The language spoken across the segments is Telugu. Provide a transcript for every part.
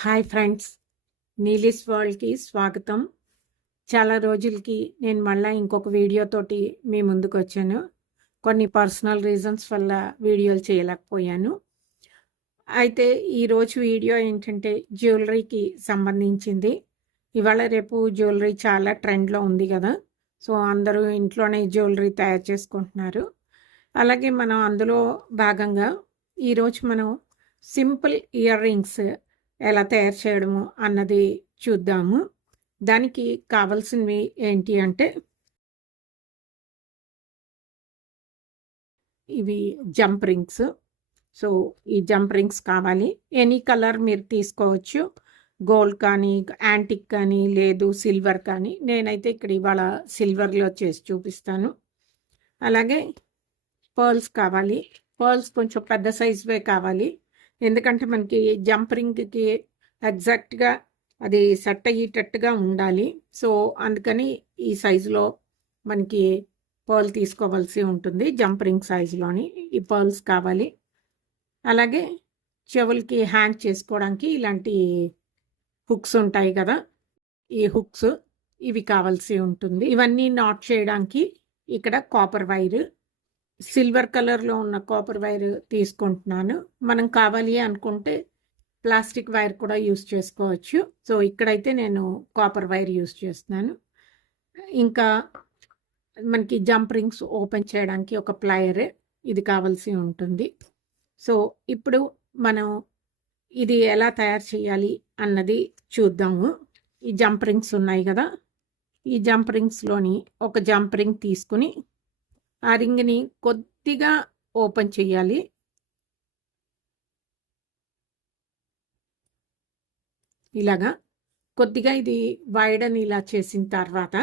హాయ్ ఫ్రెండ్స్, నీలిస్ వరల్డ్కి స్వాగతం. చాలా రోజులకి నేను మళ్ళీ ఇంకొక వీడియోతోటి మీ ముందుకు వచ్చాను. కొన్ని పర్సనల్ రీజన్స్ వల్ల వీడియోలు చేయలేకపోయాను. అయితే ఈరోజు వీడియో ఏంటంటే జ్యువెలరీకి సంబంధించింది. ఇవాళ రేపు జ్యువెలరీ చాలా ట్రెండ్లో ఉంది కదా. సో అందరూ ఇంట్లోనే జ్యువెలరీ తయారు చేసుకుంటున్నారు. అలాగే మనం అందులో భాగంగా ఈరోజు మనం సింపుల్ ఇయర్ రింగ్స్ ఎలా తయారు చేయడము అన్నది చూద్దాము. దానికి కావాల్సినవి ఏంటి అంటే ఇవి జంప్ రింగ్స్. సో ఈ జంప్ రింగ్స్ కావాలి. ఎనీ కలర్ మీరు తీసుకోవచ్చు. గోల్డ్ కానీ, యాంటిక్ కానీ, లేదు సిల్వర్ కానీ. నేనైతే ఇక్కడ ఇవాళ సిల్వర్లో చేసి చూపిస్తాను. అలాగే పర్ల్స్ కావాలి. పర్ల్స్ కొంచెం పెద్ద సైజువే కావాలి. ఎందుకంటే మనకి జంప్ రింగ్కి ఎగ్జాక్ట్గా అది సెట్ అయ్యేటట్టుగా ఉండాలి. సో అందుకని ఈ సైజులో మనకి పర్ల్ తీసుకోవాల్సి ఉంటుంది. జంప్ రింగ్ సైజులోని ఈ పర్ల్స్ కావాలి. అలాగే చెవులకి హ్యాంగ్ చేసుకోవడానికి ఇలాంటి హుక్స్ ఉంటాయి కదా, ఈ హుక్స్ ఇవి కావాల్సి ఉంటుంది. ఇవన్నీ నాట్ చేయడానికి ఇక్కడ కాపర్ వైర్, సిల్వర్ కలర్లో ఉన్న కాపర్ వైర్ తీసుకుంటున్నాను. మనం కావాలి అనుకుంటే ప్లాస్టిక్ వైర్ కూడా యూస్ చేసుకోవచ్చు. సో ఇక్కడైతే నేను కాపర్ వైర్ యూస్ చేస్తున్నాను. ఇంకా మనకి జంప్ రింగ్స్ ఓపెన్ చేయడానికి ఒక ప్లయర్ ఇది కావాల్సి ఉంటుంది. సో ఇప్పుడు మనం ఇది ఎలా తయారు చేయాలి అన్నది చూద్దాము. ఈ జంప్ రింగ్స్ ఉన్నాయి కదా, ఈ జంప్ రింగ్స్లోని ఒక జంప్ రింగ్ తీసుకుని ఆ రింగ్ని కొద్దిగా ఓపెన్ చేయాలి. ఇలాగా కొద్దిగా ఇది వైడ్ అని ఇలా చేసిన తర్వాత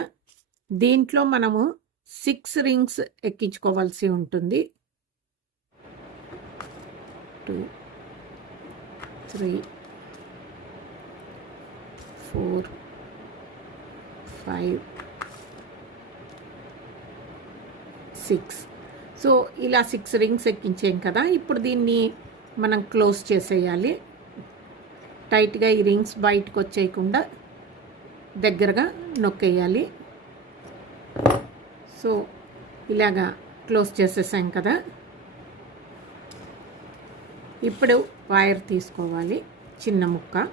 దీంట్లో మనము 6 రింగ్స్ ఎక్కించుకోవాల్సి ఉంటుంది. 2 3 4 5 6. సో ఇలా 6 రింగ్స్ ఎక్కించాం కదా. ఇప్పుడు దీన్ని మనం క్లోజ్ చేసేయాలి. టైట్గా ఈ రింగ్స్ బయటకు వచ్చేయకుండా దగ్గరగా నొక్కేయాలి. సో ఇలాగా క్లోజ్ చేసేసాం కదా. ఇప్పుడు వైర్ తీసుకోవాలి, చిన్న ముక్క.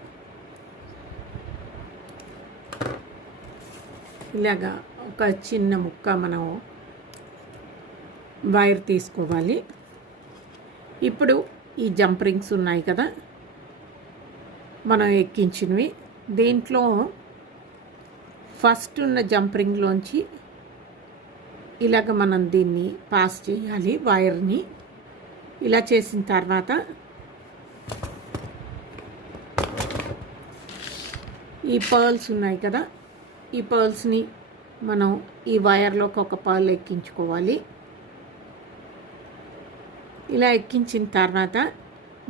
ఇలాగా ఒక చిన్న ముక్క మనం వైర్ తీసుకోవాలి. ఇప్పుడు ఈ జంప్ రింగ్స్ ఉన్నాయి కదా మనం ఎక్కించినవి, దీంట్లో ఫస్ట్ ఉన్న జంప్ రింగ్లోంచి ఇలాగ మనం దీన్ని పాస్ చేయాలి వైర్ని. ఇలా చేసిన తర్వాత ఈ పర్ల్స్ ఉన్నాయి కదా, ఈ పర్ల్స్ని మనం ఈ వైర్లోకి ఒక పర్ల్ ఎక్కించుకోవాలి. ఇలా ఎక్కించిన తర్వాత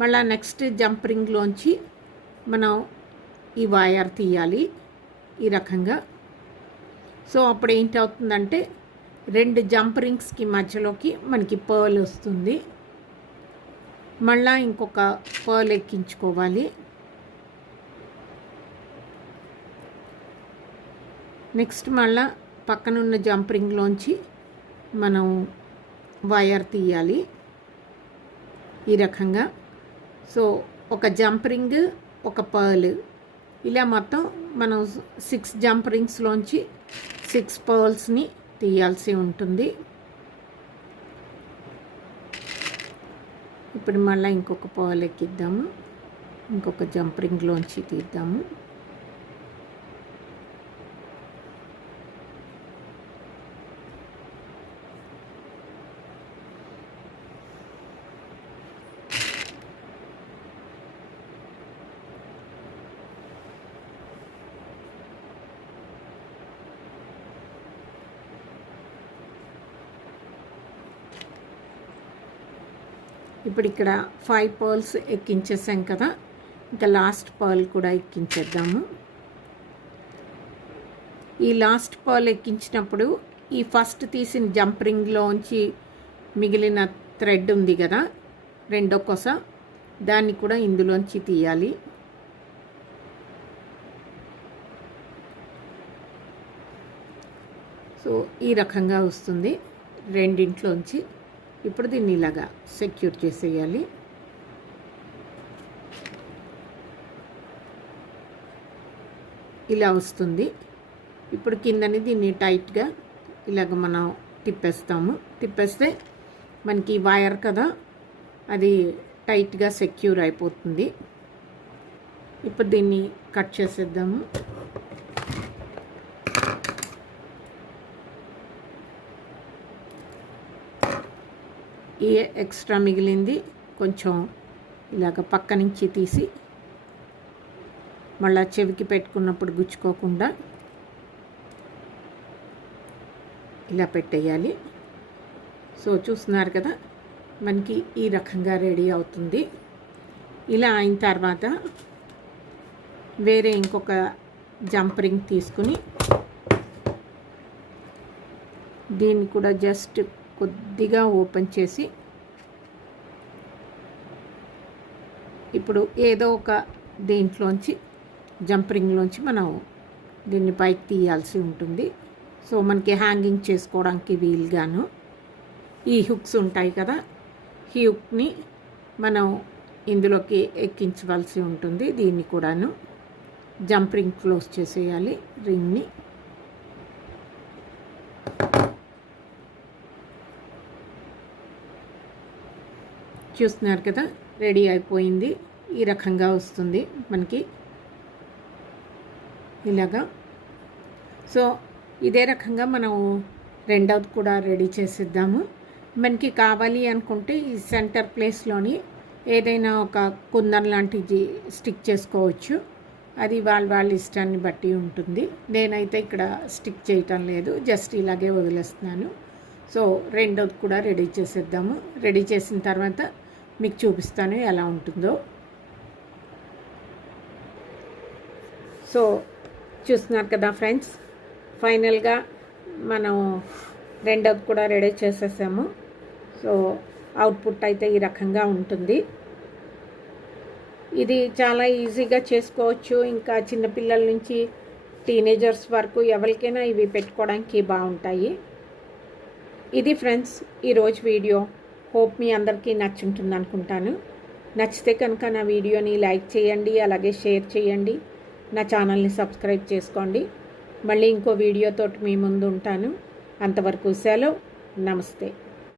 మళ్ళీ నెక్స్ట్ జంప్ రింగ్లోంచి మనం ఈ వైర్ తీయాలి ఈ రకంగా. సో అప్పుడు ఏంటి అవుతుందంటే 2 జంప్ రింగ్స్కి మధ్యలోకి మనకి పర్ల్ వస్తుంది. మళ్ళీ ఇంకొక పర్ల్ ఎక్కించుకోవాలి. నెక్స్ట్ మళ్ళీ పక్కనున్న జంప్ రింగ్లోంచి మనం వైర్ తీయాలి ఈ రకంగా. సో ఒక జంప్ రింగ్, ఒక పర్ల్, ఇలా మొత్తం మనం 6 జంప్ రింగ్స్లోంచి 6 పర్ల్స్ని తీయాల్సి ఉంటుంది. ఇప్పుడు మళ్ళీ ఇంకొక పర్ల్ ఎక్కిద్దాము, ఇంకొక జంప్ రింగ్లోంచి తీద్దాము. ఇప్పుడు ఇక్కడ 5 పర్ల్స్ ఎక్కించేసాం కదా, ఇంకా లాస్ట్ పర్ల్ కూడా ఎక్కించేద్దాము. ఈ లాస్ట్ పర్ల్ ఎక్కించినప్పుడు ఈ ఫస్ట్ తీసిన జంప్ రింగ్లోంచి మిగిలిన థ్రెడ్ ఉంది కదా, రెండో కొస, దాన్ని కూడా ఇందులోంచి తీయాలి. సో ఈ రకంగా వస్తుంది రెండింట్లోంచి. ఇప్పుడు దీన్ని ఇలాగా సెక్యూర్ చేసేయాలి. ఇలా వస్తుంది. ఇప్పుడు కిందని దీన్ని టైట్గా ఇలాగ మనం తిప్పేస్తే మనకి వైర్ కదా, అది టైట్గా సెక్యూర్ అయిపోతుంది. ఇప్పుడు దీన్ని కట్ చేసేద్దాము. ఈ ఎక్స్ట్రా మిగిలింది కొంచెం ఇలాగ పక్క నుంచి తీసి మళ్ళీ చెవికి పెట్టుకున్నప్పుడు గుచ్చుకోకుండా ఇలా పెట్టేయాలి. సో చూస్తున్నారు కదా, మనకి ఈ రకంగా రెడీ అవుతుంది. ఇలా అయిన తర్వాత వేరే ఇంకొక జంప్ రింగ్ తీసుకుని దీన్ని కూడా జస్ట్ కొద్దిగా ఓపెన్ చేసి ఇప్పుడు ఏదో ఒక దీంట్లోంచి జంప్ రింగ్లోంచి మనం దీన్ని పైకి తీయాల్సి ఉంటుంది. సో మనకి హ్యాంగింగ్ చేసుకోవడానికి వీలుగాను ఈ హుక్స్ ఉంటాయి కదా, ఈ హుక్ని మనం ఇందులోకి ఎక్కించవలసి ఉంటుంది. దీన్ని కూడాను జంప్ రింగ్ క్లోజ్ చేసేయాలి రింగ్ని. చూస్తున్నారు కదా, రెడీ అయిపోయింది. ఈ రకంగా వస్తుంది మనకి ఇలాగా. సో ఇదే రకంగా మనం రెండవది కూడా రెడీ చేసేద్దాము. మనకి కావాలి అనుకుంటే ఈ సెంటర్ ప్లేస్లోని ఏదైనా ఒక కుందన్ లాంటిది స్టిక్ చేసుకోవచ్చు. అది వాళ్ళ ఇష్టాన్ని బట్టి ఉంటుంది. నేనైతే ఇక్కడ స్టిక్ చేయటం లేదు, జస్ట్ ఇలాగే వదిలేస్తున్నాను. సో రెండోది కూడా రెడీ చేసేద్దాము. రెడీ చేసిన తర్వాత మీకు చూపిస్తాను ఎలా ఉంటుందో. సో చూస్తున్నారు కదా ఫ్రెండ్స్, ఫైనల్గా మనం రెండోది కూడా రెడీ చేసేసాము. సో అవుట్పుట్ అయితే ఈ రకంగా ఉంటుంది. ఇది చాలా ఈజీగా చేసుకోవచ్చు. ఇంకా చిన్నపిల్లల నుంచి టీనేజర్స్ వరకు ఎవరికైనా ఇవి పెట్టుకోవడానికి బాగుంటాయి. ఇది ఫ్రెండ్స్ ఈరోజు వీడియో. హోప్ మీ అందరికీ నచ్చుంటుంది అనుకుంటాను. నచ్చితే కనుక నా వీడియోని లైక్ చేయండి, అలాగే షేర్ చేయండి. నా ఛానల్ని సబ్స్క్రైబ్ చేసుకోండి. మళ్ళీ ఇంకో వీడియోతోటి మీ ముందు ఉంటాను. అంతవరకు సెలవు. నమస్తే.